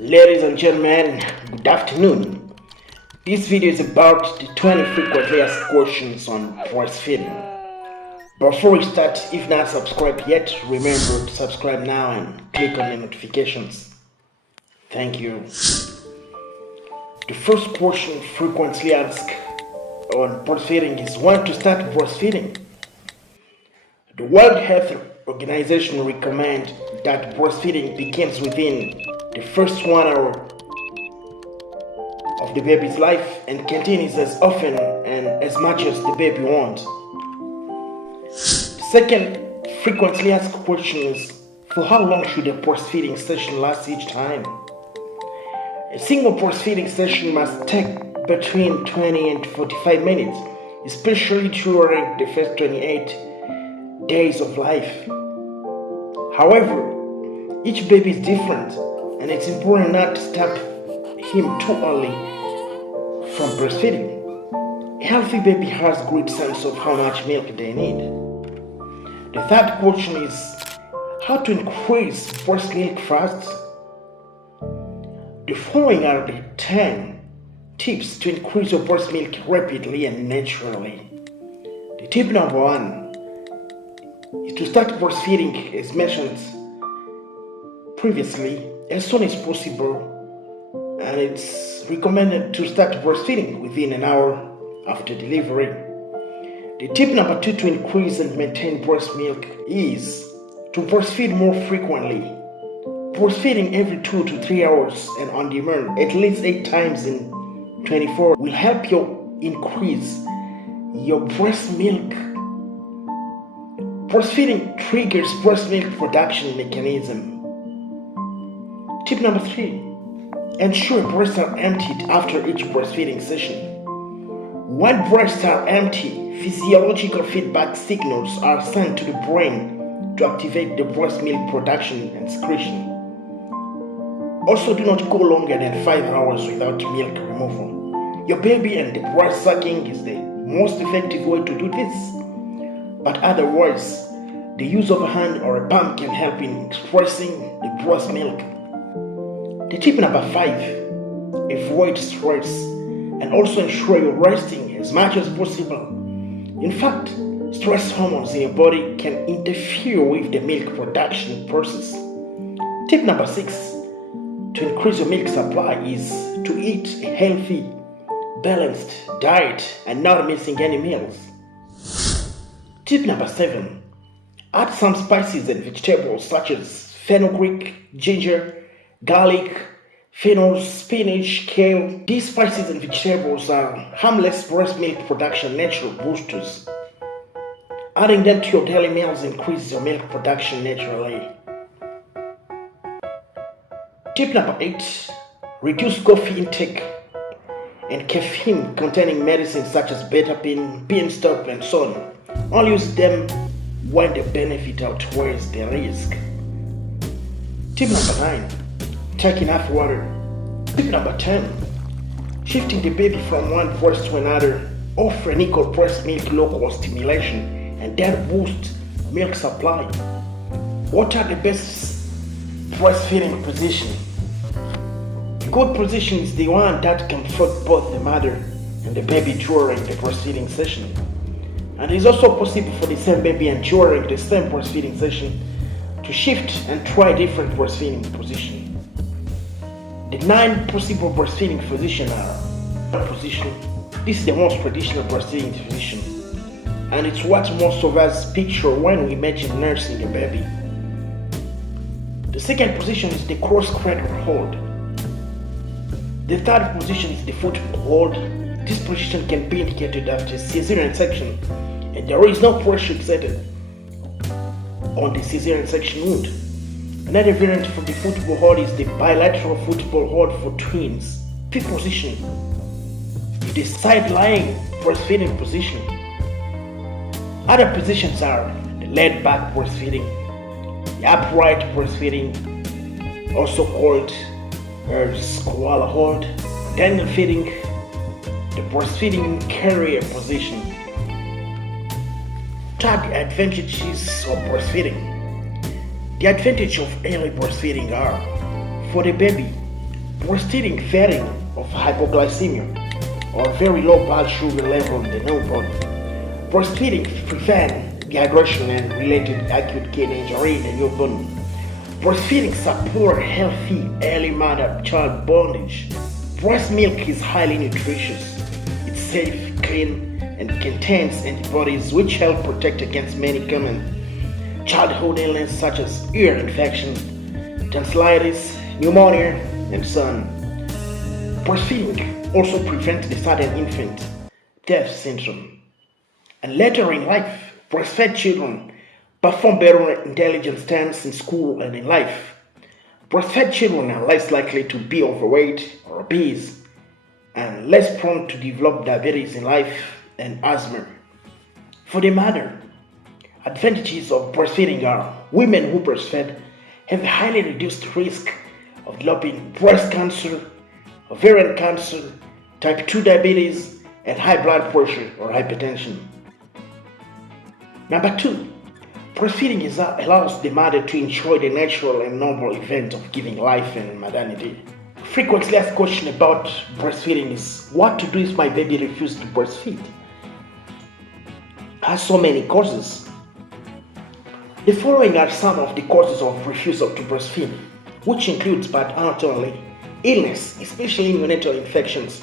Ladies and gentlemen, good afternoon. This video is about the 20 frequently asked questions on breastfeeding. Before we start, if not subscribed yet, remember to subscribe now and click on the notifications. Thank you. The first question frequently asked on breastfeeding is when to start breastfeeding. The World Health Organization recommends that breastfeeding begins within the first 1 hour of the baby's life and continues as often and as much as the baby wants. The second frequently asked question is, for how long should a breastfeeding session last each time? A single breastfeeding session must take between 20 and 45 minutes, especially during the first 28 days of life. However, each baby is different, and it's important not to stop him too early from breastfeeding. A healthy baby has a great sense of how much milk they need. The third question is how to increase breast milk fast. The following are the 10 tips to increase your breast milk rapidly and naturally. The tip number 1 is to start breastfeeding as mentioned previously as soon as possible, and it's recommended to start breastfeeding within an hour after delivery. The tip number 2 to increase and maintain breast milk is to breastfeed more frequently. Breastfeeding every 2 to 3 hours and on demand at least 8 times in 24 will help you increase your breast milk. Breastfeeding triggers breast milk production mechanism. Tip number 3, ensure breasts are emptied after each breastfeeding session. When breasts are empty, physiological feedback signals are sent to the brain to activate the breast milk production and secretion. Also, do not go longer than 5 hours without milk removal. Your baby and the breast sucking is the most effective way to do this, but otherwise, the use of a hand or a pump can help in expressing the breast milk. The tip number 5, avoid stress and also ensure you're resting as much as possible. In fact, stress hormones in your body can interfere with the milk production process. Tip number 6, to increase your milk supply is to eat a healthy, balanced diet and not missing any meals. Tip number 7, add some spices and vegetables such as fenugreek, ginger, garlic, fennel, spinach, kale. These spices and vegetables are harmless breast milk production natural boosters. Adding them to your daily meals increases your milk production naturally. Tip number 8, reduce coffee intake and caffeine containing medicines such as betapine, bean stop, and so on. Only use them when the benefit outweighs the risk. Tip number 9, take enough water. Tip number 10, shifting the baby from one breast to another. Offer an equal breast milk local stimulation and then boost milk supply. What are the best breastfeeding position? A good position is the one that comforts both the mother and the baby during the breastfeeding session. And it is also possible for the same baby and during the same breastfeeding session to shift and try different breastfeeding positions. The 9 possible breastfeeding positions are position. This is the most traditional breastfeeding position, and it's what most of us picture when we imagine nursing a baby. The second position is the cross-cradle hold. The third position is the foot hold. This position can be indicated after cesarean section, and there is no pressure exerted on the cesarean section wound. Another variant for the football hold is the bilateral football hold for twins. Fifth position is the side-lying breastfeeding position. Other positions are the laid-back breastfeeding, the upright breastfeeding, also called squalor hold, Daniel feeding, the breastfeeding carrier position. Third, advantages of breastfeeding. The advantage of early breastfeeding are, for the baby, Breastfeeding feeding of hypoglycemia or very low blood sugar level in the newborn. Breastfeeding prevents dehydration and related acute kidney injury in the newborn. Breastfeeding supports healthy early mother-child bondage. Breast milk is highly nutritious. It's safe, clean, and contains antibodies which help protect against many common childhood illnesses such as ear infection, tonsillitis, pneumonia, and so on. Breastfeeding also prevents the sudden infant death syndrome. And later in life, breastfed children perform better in intelligence tests in school and in life. Breastfed children are less likely to be overweight or obese and less prone to develop diabetes in life and asthma. For the mother, advantages of breastfeeding are women who breastfeed have a highly reduced risk of developing breast cancer, ovarian cancer, type 2 diabetes, and high blood pressure or hypertension. Number 2, breastfeeding allows the mother to enjoy the natural and normal event of giving life and maternity. Frequently asked question about breastfeeding is what to do if my baby refuses to breastfeed. Has so many causes. The following are some of the causes of refusal to breastfeed, which includes but are not only illness, especially neonatal infections,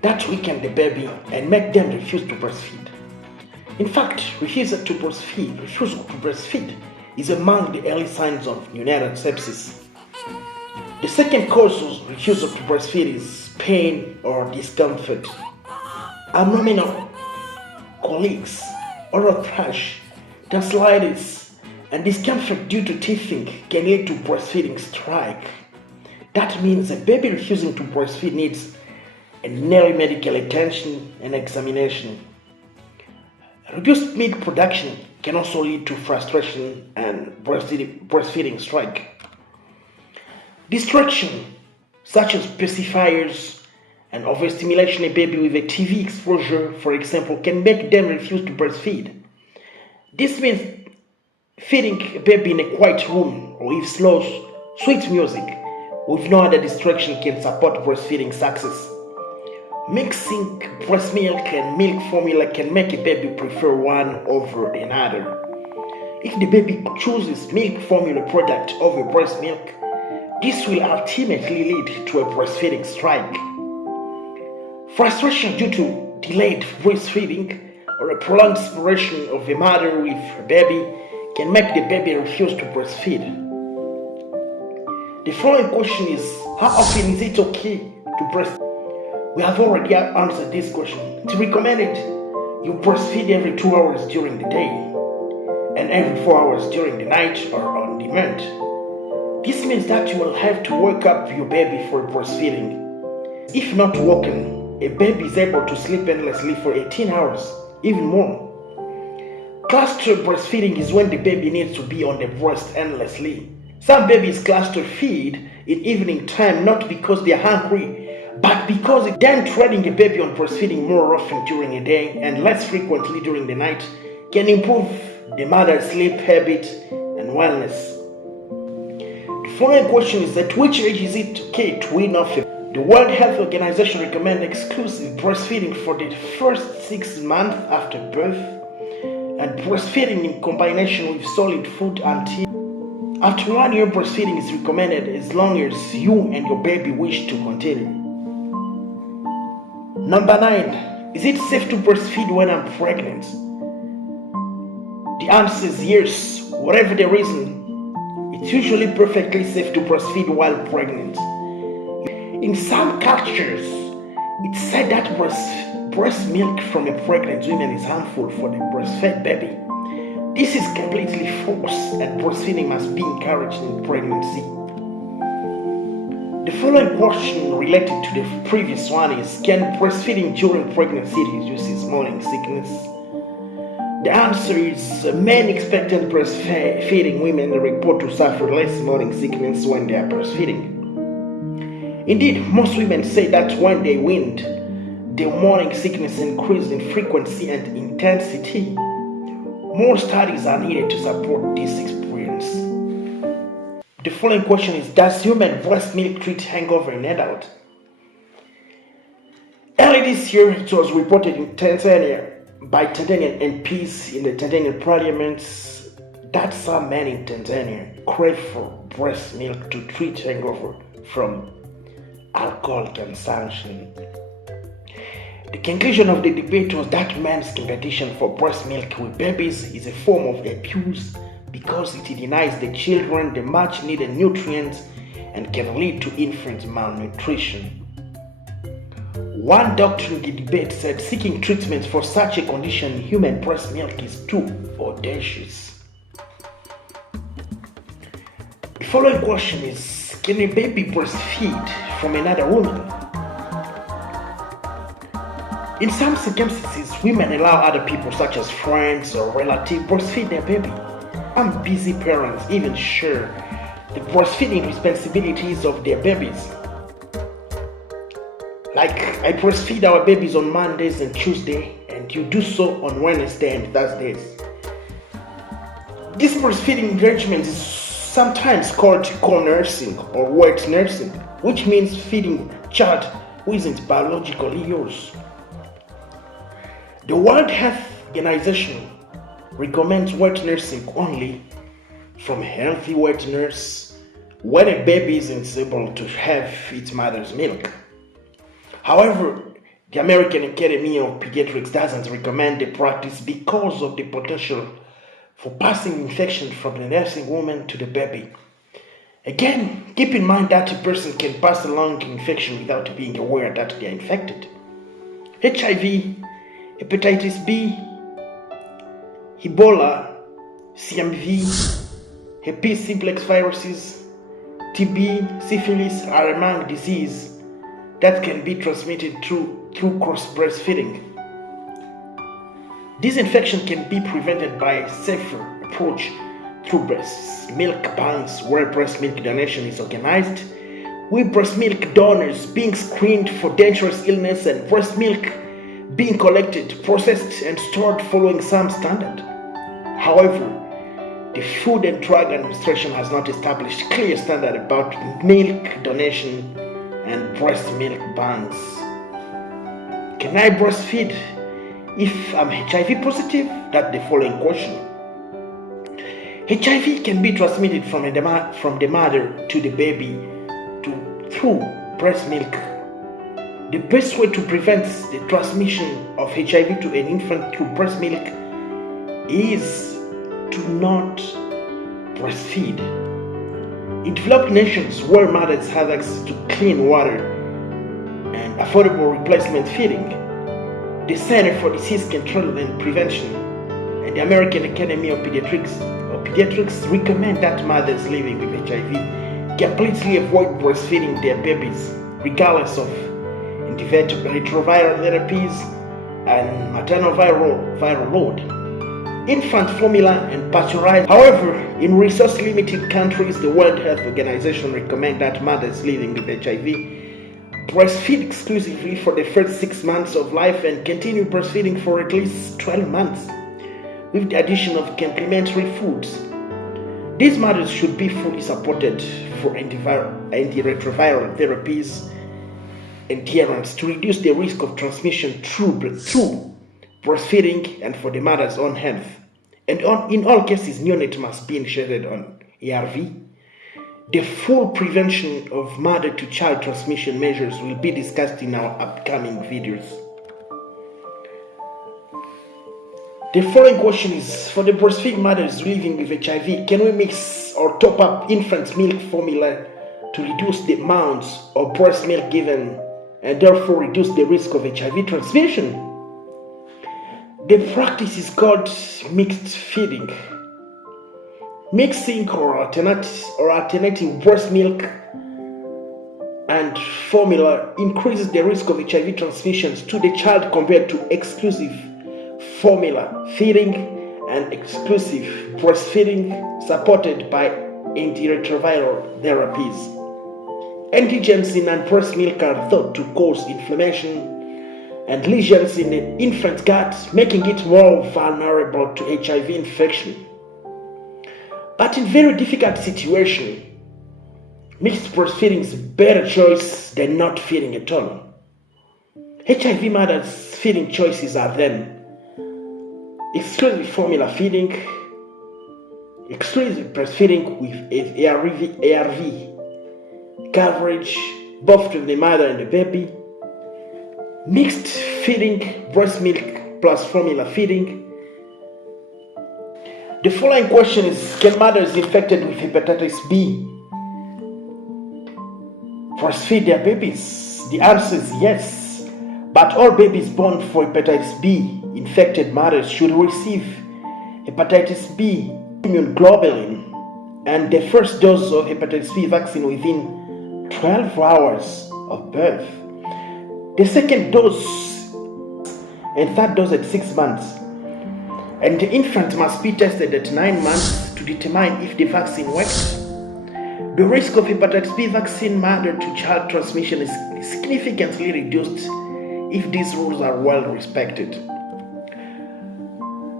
that weaken the baby and make them refuse to breastfeed. In fact, refusal to breastfeed is among the early signs of neonatal sepsis. The second cause of refusal to breastfeed is pain or discomfort. Abdominal colics, oral thrush, tonsillitis, and discomfort due to teething can lead to breastfeeding strike. That means a baby refusing to breastfeed needs an early medical attention and examination. Reduced milk production can also lead to frustration and breastfeeding strike. Distraction, such as pacifiers and overstimulation a baby with a TV exposure, for example, can make them refuse to breastfeed. This means feeding a baby in a quiet room or with slow, sweet music with no other distraction can support breastfeeding success. Mixing breast milk and milk formula can make a baby prefer one over another. If the baby chooses milk formula product over breast milk, this will ultimately lead to a breastfeeding strike. Frustration due to delayed breastfeeding or a prolonged separation of the mother with her baby can make the baby refuse to breastfeed. The following question is, how often is it okay to breastfeed? We have already answered this question. It's recommended you breastfeed every 2 hours during the day and every 4 hours during the night or on demand. This means that you will have to wake up your baby for breastfeeding. If not woken, a baby is able to sleep endlessly for 18 hours, even more. Cluster breastfeeding is when the baby needs to be on the breast endlessly. Some babies cluster feed in evening time not because they are hungry, but because then training a baby on breastfeeding more often during the day and less frequently during the night can improve the mother's sleep habit and wellness. The following question is, at which age is it okay to wean off? The World Health Organization recommends exclusive breastfeeding for the first 6 months after birth and breastfeeding in combination with solid food until after 1 year. Breastfeeding is recommended as long as you and your baby wish to continue. Number 9. Is it safe to breastfeed when I'm pregnant? The answer is yes. Whatever the reason, it's usually perfectly safe to breastfeed while pregnant. In some cultures, it's said that breast milk from a pregnant woman is harmful for the breastfed baby. This is completely false, and breastfeeding must be encouraged in pregnancy. The following question related to the previous one is, can breastfeeding during pregnancy reduce morning sickness? The answer is, many expectant breastfeeding women report to suffer less morning sickness when they are breastfeeding. Indeed, most women say that when they weaned, their morning sickness increased in frequency and intensity. More studies are needed to support this experience. The following question is, does human breast milk treat hangover in adult? Early this year, it was reported in Tanzania by Tanzanian MPs in the Tanzanian parliament that some men in Tanzania crave for breast milk to treat hangover from alcohol consumption. The conclusion of the debate was that men's competition for breast milk with babies is a form of abuse because it denies the children the much needed nutrients and can lead to infant malnutrition. One doctor in the debate said seeking treatment for such a condition in human breast milk is too audacious. The following question is, can a baby breastfeed from another woman? In some circumstances, women allow other people such as friends or relatives breastfeed their baby. Some busy parents even share the breastfeeding responsibilities of their babies. Like, I breastfeed our babies on Mondays and Tuesdays, and you do so on Wednesday and Thursdays. This breastfeeding arrangement is sometimes called co-nursing or wet nursing, which means feeding child who isn't biologically yours. The World Health Organization recommends wet nursing only from a healthy wet nurse when a baby isn't able to have its mother's milk. However, the American Academy of Pediatrics doesn't recommend the practice because of the potential for passing infection from the nursing woman to the baby. Again, keep in mind that a person can pass along infection without being aware that they are infected. HIV, Hepatitis B, Ebola, CMV, herpes simplex viruses, TB, syphilis are among diseases that can be transmitted through cross breastfeeding. This infection can be prevented by a safer approach through breast milk banks where breast milk donation is organized, with breast milk donors being screened for dangerous illness and breast milk being collected, processed, and stored following some standard. However, the Food and Drug Administration has not established clear standard about milk donation and breast milk banks. Can I breastfeed if I'm HIV positive? That's the following question. HIV can be transmitted from the mother to the baby through breast milk. The best way to prevent the transmission of HIV to an infant through breast milk is to not breastfeed. In developed nations where mothers have access to clean water and affordable replacement feeding, the Center for Disease Control and Prevention and the American Academy of Pediatrics recommend that mothers living with HIV completely avoid breastfeeding their babies, regardless of antiretroviral therapies and maternal viral load. Infant formula and pasteurized. However, in resource-limited countries, the World Health Organization recommends that mothers living with HIV breastfeed exclusively for the first 6 months of life and continue breastfeeding for at least 12 months, with the addition of complementary foods. These mothers should be fully supported for antiretroviral therapies and adherence to reduce the risk of transmission through breastfeeding and for the mother's own health. And in all cases, neonate must be initiated on ARV. The full prevention of mother-to-child transmission measures will be discussed in our upcoming videos. The following question is, for the breastfeeding mothers living with HIV, can we mix or top up infant milk formula to reduce the amounts of breast milk given and therefore reduce the risk of HIV transmission? The practice is called mixed feeding. Mixing or alternating breast milk and formula increases the risk of HIV transmissions to the child compared to exclusive formula feeding and exclusive breastfeeding supported by antiretroviral therapies. Antigens in breast milk are thought to cause inflammation and lesions in the infant's gut, making it more vulnerable to HIV infection. But in very difficult situations, Mixed breastfeeding is a better choice than not feeding at all. HIV mothers' feeding choices are then exclusive formula feeding, exclusive breastfeeding with ARV coverage, both to the mother and the baby, mixed feeding, breast milk plus formula feeding. The following question is, can mothers infected with hepatitis B breastfeed their babies? The answer is yes, but all babies born for hepatitis B infected mothers should receive hepatitis B immunoglobulin and the first dose of hepatitis B vaccine within 12 hours of birth. The second dose and third dose at 6 months. And the infant must be tested at 9 months to determine if the vaccine works. The risk of hepatitis B vaccine mother-to-child transmission is significantly reduced if these rules are well respected.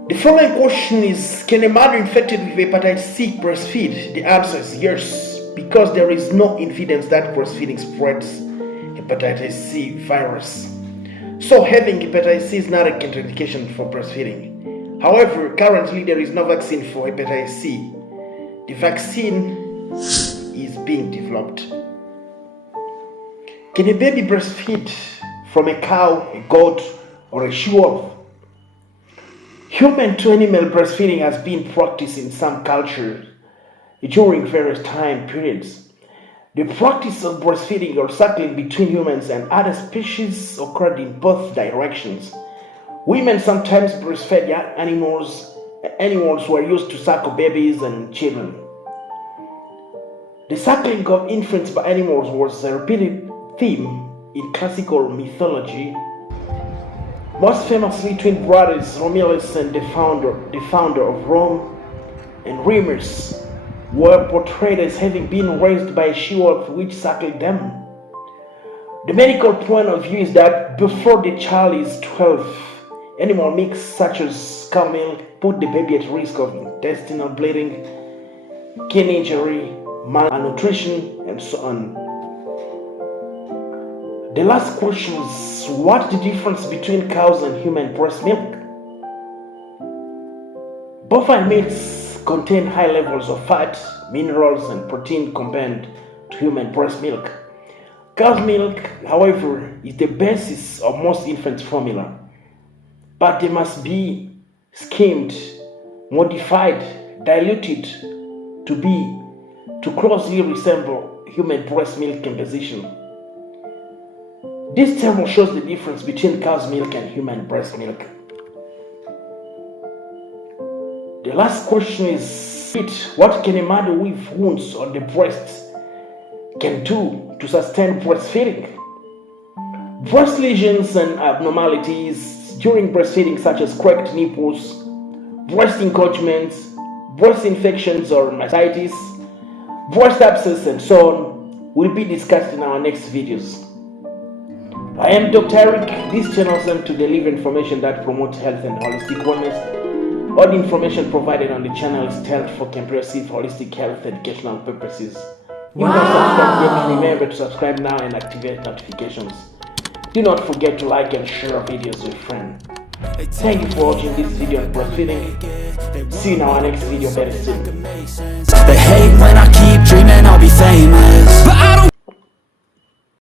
The following question is, can a mother infected with hepatitis C breastfeed? The answer is yes, because there is no evidence that breastfeeding spreads hepatitis C virus. So having hepatitis C is not a contraindication for breastfeeding. However, currently there is no vaccine for hepatitis C. The vaccine is being developed. Can a baby breastfeed from a cow, a goat, or a she-wolf? Human to animal breastfeeding has been practiced in some cultures during various time periods. The practice of breastfeeding or suckling between humans and other species occurred in both directions. Women sometimes breastfed young animals. Animals were used to suckle babies and children. The suckling of infants by animals was a repeated theme in classical mythology. Most famously, twin brothers Romulus and the founder of Rome and Remus were portrayed as having been raised by a she-wolf which suckled them. The medical point of view is that before the child is 12, animal mix such as cow milk put the baby at risk of intestinal bleeding, kidney injury, malnutrition, and so on. The last question is, what's the difference between cows and human breast milk? Bovine milks contain high levels of fat, minerals, and protein compared to human breast milk. Cow's milk, however, is the basis of most infant formula, but they must be skimmed, modified, diluted to closely resemble human breast milk composition. This table shows the difference between cow's milk and human breast milk. The last question is, what can a mother with wounds on the breast can do to sustain breastfeeding? Breast lesions and abnormalities during breastfeeding, such as cracked nipples, breast encroachments, breast infections or mastitis, breast abscess, and so on, will be discussed in our next videos. I am Dr. Eric. This channel aims to deliver information that promotes health and holistic wellness. All the information provided on the channel is tailored for comprehensive holistic health educational purposes. You can subscribe yet. Remember to subscribe now and activate notifications. Do not forget to like and share our videos with friends. Thank you for watching this video on breastfeeding. See you in our next video very soon. They hate when I keep dreaming I'll be famous, but I don't